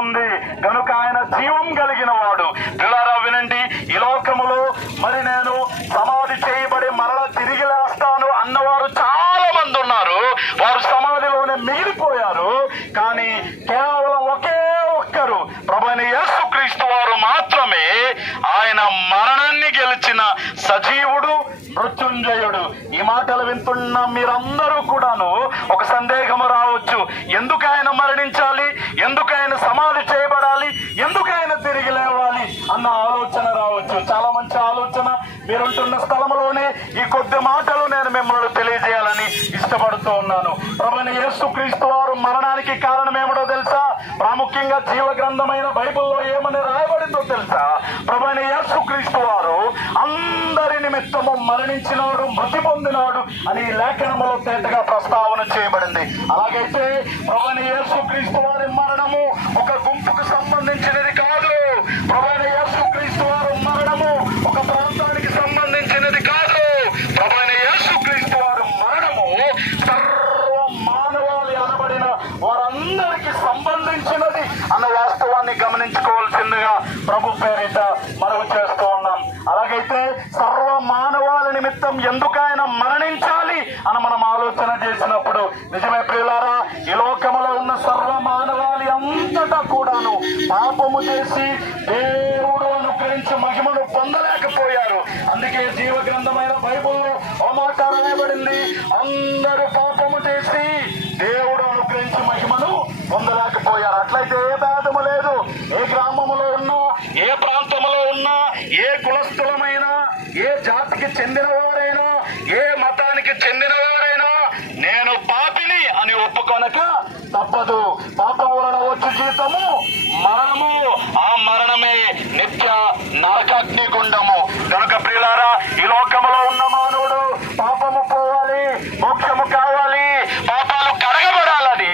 ఉంది కనుక ఆయన జీవం కలిగిన వాడు. పిల్లరా వినండి, ఈ లోకములో మరి నేను సమాధి చేయబడి మరలా తిరిగి లేస్తాను అన్నవారు చాలా మంది ఉన్నారు. వారు సమాధిలోనే మిగిలిపోయారు. కానీ కేవలం ఒకే ఒక్కరు ప్రభువైన యేసుక్రీస్తు వారు మాత్రమే ఆయన మరణాన్ని గెలిచిన సజీవుడు, మృత్యుంజయుడు. ఈ మాటలు వింటున్న మీరందరూ కూడాను ఒక సందేహము రావచ్చు, ఎందుకు ఆయన మరణించాలి, ఎందుకు ఆయన సమాధి చేయబడాలి, ఎందుకు ఆయన తిరిగి లేవాలి అన్న ఆలోచన రావచ్చు. చాలా మంచి ఆలోచన. మీరుంటున్న స్థలంలోనే ఈ కొద్ది మాటలు నేను మిమ్మల్ని తెలియజేయాలని ఇష్టపడుతూ ఉన్నాను. ప్రభువైన యేసుక్రీస్తు వారు మరణానికి కారణం ఏమిటో తెలుసా? ప్రాముఖ్యంగా జీవ గ్రంథమైన బైబిల్లో ఏమని రాయబడిందో తెలుసా? ప్రభువైన యేసుక్రీస్తు వారు అందరి నిమిత్తము మరణించినాడు, మృతి పొందినాడు అని లేఖనములో తేటగా ప్రస్తావన చేయబడింది. అలాగైతే ప్రభువైన యేసుక్రీస్తు వారి మరణము ఒక గుంపుకు సంబంధించినది కాదు. ప్రభువైన యేసుక్రీస్తు వారి మరణము ఒక ప్రాంతానికి సంబంధించినది కాదు. ప్రభువైన యేసుక్రీస్తు వారి మరణము సర్వ మానవాళి అనబడిన వారందరికీ సంబంధించినది అన్న వాస్తవాన్ని గమనించుకోవాల్సిందిగా ప్రభు పేరిట మనవి చేస్తూ ఉన్నాం. అలాగైతే సర్వ మానవాళి నిమిత్తం ఎందుకు ఆయన మరణించాలి అని మనం ఆలోచన చేసినప్పుడు నిజమే ప్రియులారా, ఈ లోకములో ఉన్న సర్వ మానవాళి అంతటా కూడాను పాపము చేసి దేవుడు అనుగ్రహించి మహిమను పొందలేకపోయారు. అందుకే జీవ గ్రంథమైన బైబిల్లో ఓ మాట రాయబడింది, అందరూ పాపము చేసి దేవుడు అనుగ్రహించి మహిమను పొందలేకపోయారు. అట్లయితే ఏ భేదము లేదు. ఏ గ్రామములో ఉన్నా, ఏ ప్రాంతంలో ఉన్నా, ఏ కులస్థులమైనా, ఏ జాతికి చెందినవారైనా, ఏ మతానికి చెందినవారైనా నేను పాపిని అని ఒప్పుకొనక తప్పదు. పాపం వలన వచ్చు జీతము మరణము, ఆ మరణమే నిత్య నరకాగ్ని గుండము. కనుక ప్రియులారా, ఈ లోకములో ఉన్న మానవుడు పాపము పోవాలి, మోక్షము కావాలి, పాపాలు కడగబడాలని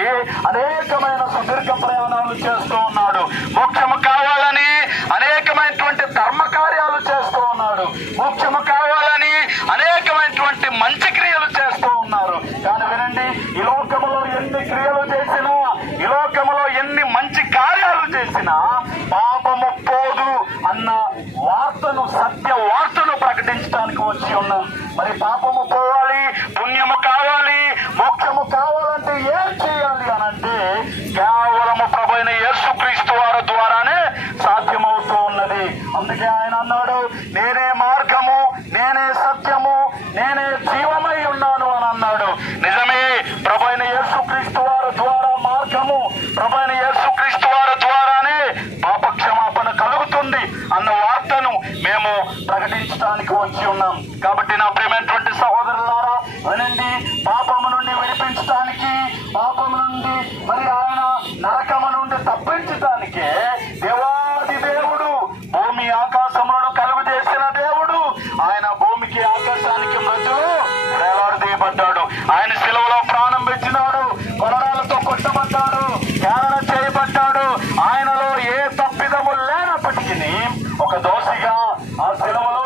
అనేకమైన సుదీర్ఘ ప్రయాణాలు చేస్తూ ఉన్నాడు. మోక్షము కావాలని అనేకమైనటువంటి ధర్మ కార్యాలు చేస్తూ ఉన్నాడు. మోక్షము కావాలని అనేకమైనటువంటి మంచి క్రియలు చేస్తూ ఉన్నారు. కానీ వినండి, ఈ లోకములో ఎన్ని క్రియలు చేసినా, ఈ లోకములో ఎన్ని మంచి కార్యాలు చేసినా పాపము పోదు అన్న వార్తను, సత్య వార్తను ప్రకటించడానికి వచ్చి ఉన్నాం. మరి పాపము పోవాలి, పుణ్యము కావాలి, మోక్షము కావాలంటే ఏం చేయాలి అని అంటే కేవలము ప్రభువైన యేసుక్రీస్తు వారి ద్వారానే సాధ్యమవుతూ ఉన్నది. అందుకే ఆయన అన్నాడు, నేనే మార్గము, నేనే సత్యము, నేనే జీవమై ఉన్నాను అని అన్నాడు. నిజమే, ప్రభువైన యేసుక్రీస్తు వారి ద్వారా మార్గము, ప్రభువైన యేసుక్రీస్తు వారి ద్వారానే పాప క్షమాపణ కలుగుతుంది అన్న వార్తను మేము ప్రకటించడానికి వచ్చి ఉన్నాం. కాబట్టి నా ప్రియమైనటువంటి సహోదరులారా వినండి, పాపము నుండి విడిపించడానికి, పాపము నుండి మరి ఆయన నరకము నుండి తప్పించడానికే దేవాది దేవుడు భూమి ఆకాశములను కలుగు చేసిన దేవుడు ఆయన భూమికి ఆకాశానికి మధ్యలో వేలాడదీయబడ్డాడు. ఆయన శిలువలో ప్రాణం పెట్టినాడు, కొరడాలతో కొట్టబడ్డాడు, హేళన చేయబడ్డాడు. ఆయనలో ఏ తప్పిదము లేనప్పటికీ ఒక దోషిగా ఆ శిలువలో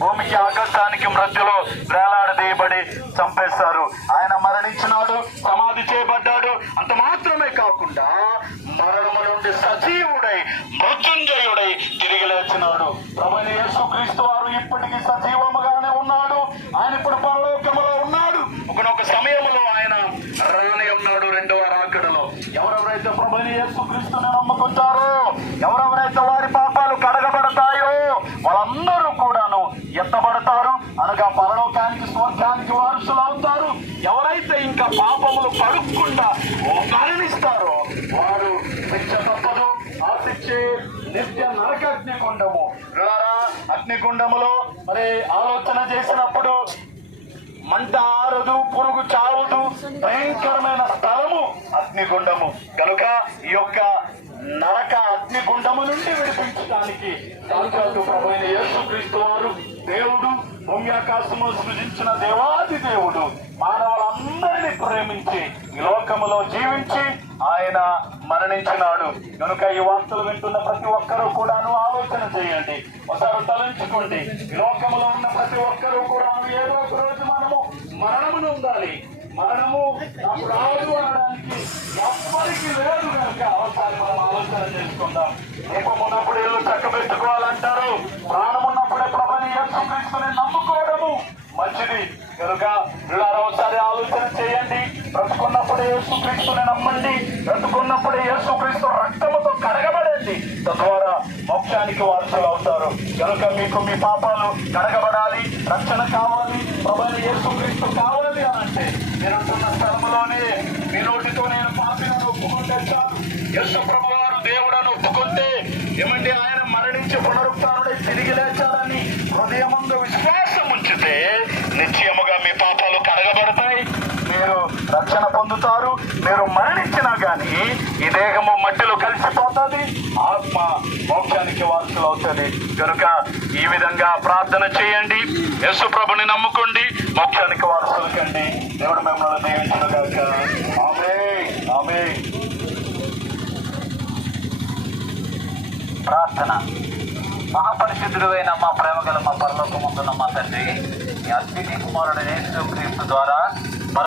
భూమికి ఆకాశానికి మధ్యలో వేలాడదీయబడి చంపేశారు. ఆయన మరణించినాడు, సమాధి చేయబడ్డాడు. అంత మాత్రమే కాకుండా మరణము నుండి సజీవుడై, మృత్యుంజయుడై తిరిగి లేచినాడు. ప్రభువైన యేసుక్రీస్తు వారు ఇప్పటికీ సజీవముగానే ఉన్నాడు. ఆయన ఇప్పుడు పరలోకములో ఉన్నాడు. ఒకనొక సమయంలో ఆయన రానే ఉన్నాడు రెండవ రాకడలో. ఎవరెవరైతే ప్రభువైన యేసుక్రీస్తుని నమ్ముకుంటారో, ఎవరెవరైతే వారి పాపాలు కడగబడతాయో వాళ్ళందరూ కూడాను ఎత్తబడతారు, అనగా పరలోకానికి, స్వర్గానికి వారసులు అవుతారు. ఎవరైతే ఇంకా పాపములు కడుక్కుండా మరణిస్తారో వారు శిక్ష తప్పదు. ఆ శిక్షే నిత్య నరకాగ్నిగుండము. అగ్నిగుండములో మరి ఆలోచన చేసినప్పుడు మంట ఆరదు, పురుగు చావదు, భయంకరమైన స్థలము అగ్నిగుండము. కనుక ఈ యొక్క నరక అగ్నిగుండము నుండి విడిపించడానికి సాక్షాత్తు ప్రభువైన యేసుక్రీస్తు వారు దేవుడు, భూమి ఆకాశము సృజించిన దేవాది దేవుడు మానవులందరినీ ప్రేమించి ఈ లోకములో జీవించి ఆయన మరణించినాడు. కనుక ఈ వార్తలు వింటున్న ప్రతి ఒక్కరూ కూడాను ఆలోచన చేయండి, ఒకసారి తలంచుకోండి. ఈ లోకములో ఉన్న ప్రతి ఒక్కరూ కూడా ఏదో ఒక రోజు మనము మరణమును ఉండాలి. మరణము నాకు రాదు అనడానికి ఎవ్వరికి లేదు కనుక ఒకసారి మనం ఆలోచన చేసుకుందాం. దీపం ఉన్నప్పుడు ఇల్లు చక్కబెట్టుకోవాలంటారు. ప్రాణం ఉన్నప్పుడే ప్రభుని యేసుక్రీస్తుని నమ్ముకోవడము మంచిది కనుక పిల్లలు ఒకసారి ఆలోచన చేయండి. బ్రతుకున్నప్పుడే యేసుక్రీస్తుని నమ్మండి. బ్రతుకున్నప్పుడే యేసుక్రీస్తు రక్తముతో కడగబడండి. తద్వారా మోక్షానికి వారసులు అవుతారు. కనుక మీకు మీ పాపాలు కడగబడాలి, రక్షణ కావాలి, ప్రభుని యేసుక్రీస్తు కావాలి అని అంటే మీరుంటున్న స్థలంలోనే మీ నోటితో నేను పాపిని ఒప్పుకుంటే చాలు. యేసు ప్రభు వారు దేవుడని ఒప్పుకుంటే ఏమండి ఆయన మరణించి పునరుత్థానుడై తిరిగి లేచాడని హృదయమందు విశ్వాసం ఉంచితే నిశ్చయముగా మీ పాపాలు కడగబడతాయి, మీరు రక్షణ పొందుతారు. మీరు మరణించినా గానీ ఈ దేహము మట్టిలో కలిసిపోతుంది, ఆత్మ మోక్షానికి వారసులు అవుతుంది. కనుక ఈ విధంగా ప్రార్థన చేయండి, యేసు ప్రభుని నమ్ముకోండి, మోక్షానికి వారసులు కండి. దేవుడు మిమ్మల్ని దీవించునుగాక. ఆమేన్. ఆమేన్. ప్రార్థన. మహాపరిశుద్ధుడు అయిన మా ప్రేమ గల మా పరలోకమందున్న మా తండ్రి, మీ అద్వితీయ కుమారుడు యేసుక్రీస్తు ద్వారా